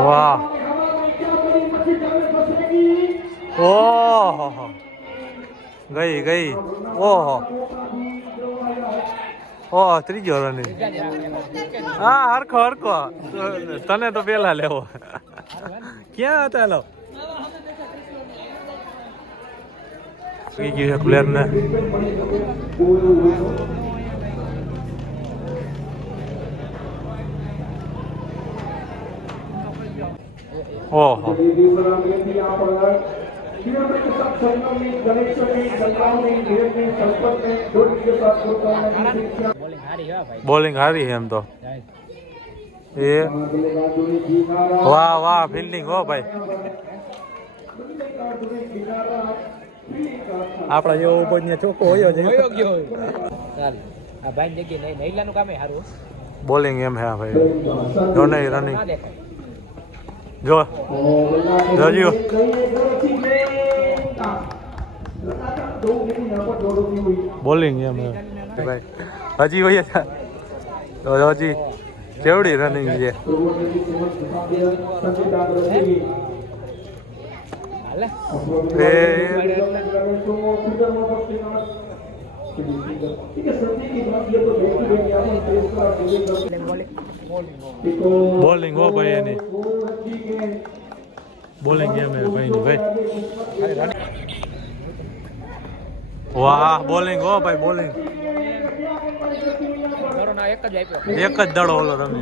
વાહ ઓહો ગઈ ગઈ ઓહો ઓહો ત્રીજો રનિંગ હા હરખો હરખો તને તો પેલા લેવો ક્યાં હતા લો ગયું પ્લેયર ને ઓહો બોલિંગ હારી એમ તો એ વાહ વાહ ફિલ્ડિંગ હો ભાઈ આપડા જેવો ઉપર ચોખ્ખો હોય બોલિંગ એમ હે ભાઈ જો નહીં રનિંગ જો જોજો બોલિંગ એમ હે ભાઈ હજી હોય તો હજી કેવડી રનિંગ છે બોલિંગ હો ભાઈ એની બોલિંગ એમ હે ભાઈ ની ભાઈ વાહ બોલિંગ હો ભાઈ બોલિંગ એક જ દડો ઓલો તમે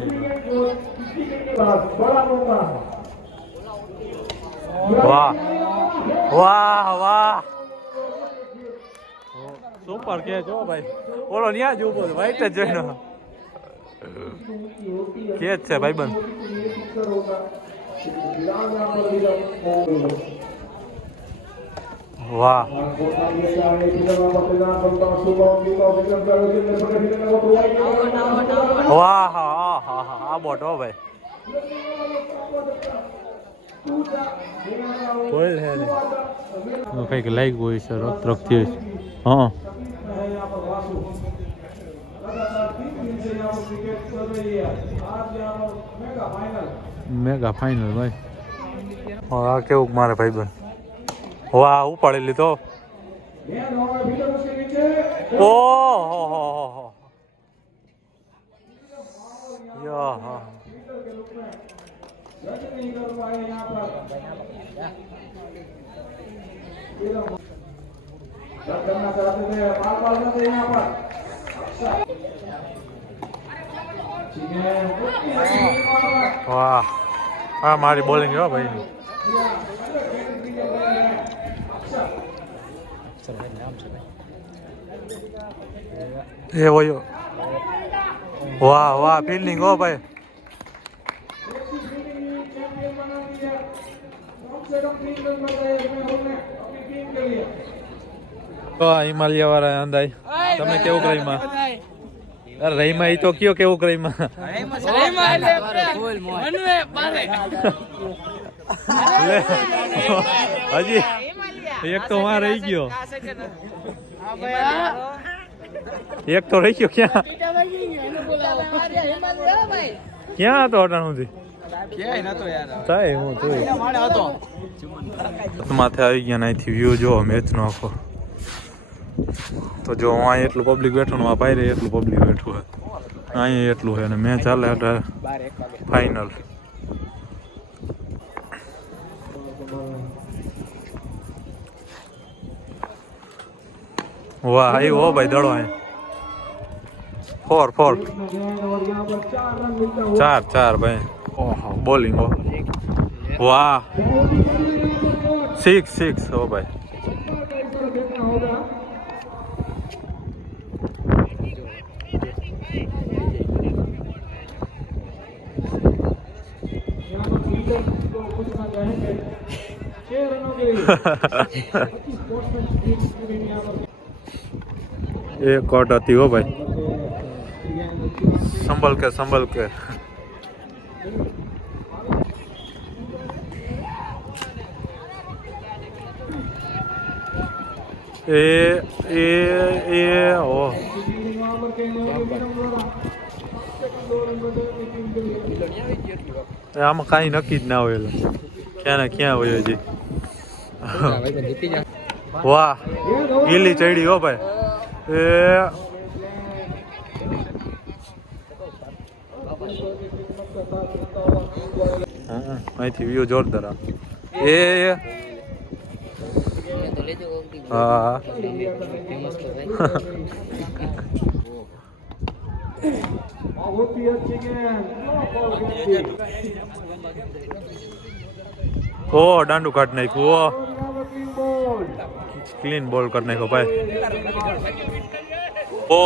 વાહ વાહ વાહ સુપર કેચ હો ભાઈ ઓલો ન્યા જ ઉભો વાઈટ જ જોઈનો કેચ છે ભાઈબંધ વાહ વાહ હા હા હા આ બોટ હો ભાઈ કોઈ હે ને કઈક લાઈક હોય છે રખ રખતી હા મેગા ફાઇનલ ભાઈ આ કેવું મારે ભાઈબંધ વાહ ઉપાડી લીધો ઓહો યા હા વાહ હા મારી બોલિંગ હો ભાઈ એ વયો વાહ વાહ ફિલ્ડિંગ હો ભાઈ હિમાલય વાળા અંદાજ તમે કેવું રહીમાં અરે રહીમાં એ તો કયો કેવું રહીમાં હજી એક તો વહાં રહી ગયો એક તો રહી ગયો ક્યાં ક્યાં હતો અટાણું માથે આવી ગયા અહીંથી વ્યૂ જો મેચ નો આખો તો જો અહીં એટલું પબ્લિક બેઠું ને ભાઈ રે એટલું પબ્લિક બેઠું હોય અહીં એટલું છે અને મેચ ચાલે એટલે ફાઇનલ વાહ આવ્યો હો ભાઈ દડો અહીં 4 4 ભાઈ ઓહો બોલિંગ હો વાહ 6 હો ભાઈ एक कॉट आती हो भाई संभल के ए ओ આમાં કાંઈ નક્કી જ ના હોય એટલે ક્યાં ને ક્યાં હોય હજી વાહ ગીલી ચડી હો ભાઈ એ અહીંથી વ્યૂ જોરદાર એ હા ઓ દાંડુ કાઢ નાખ્યું ઓ ક્લીન બોલ કરી નાખ્યો ભાઈ ઓ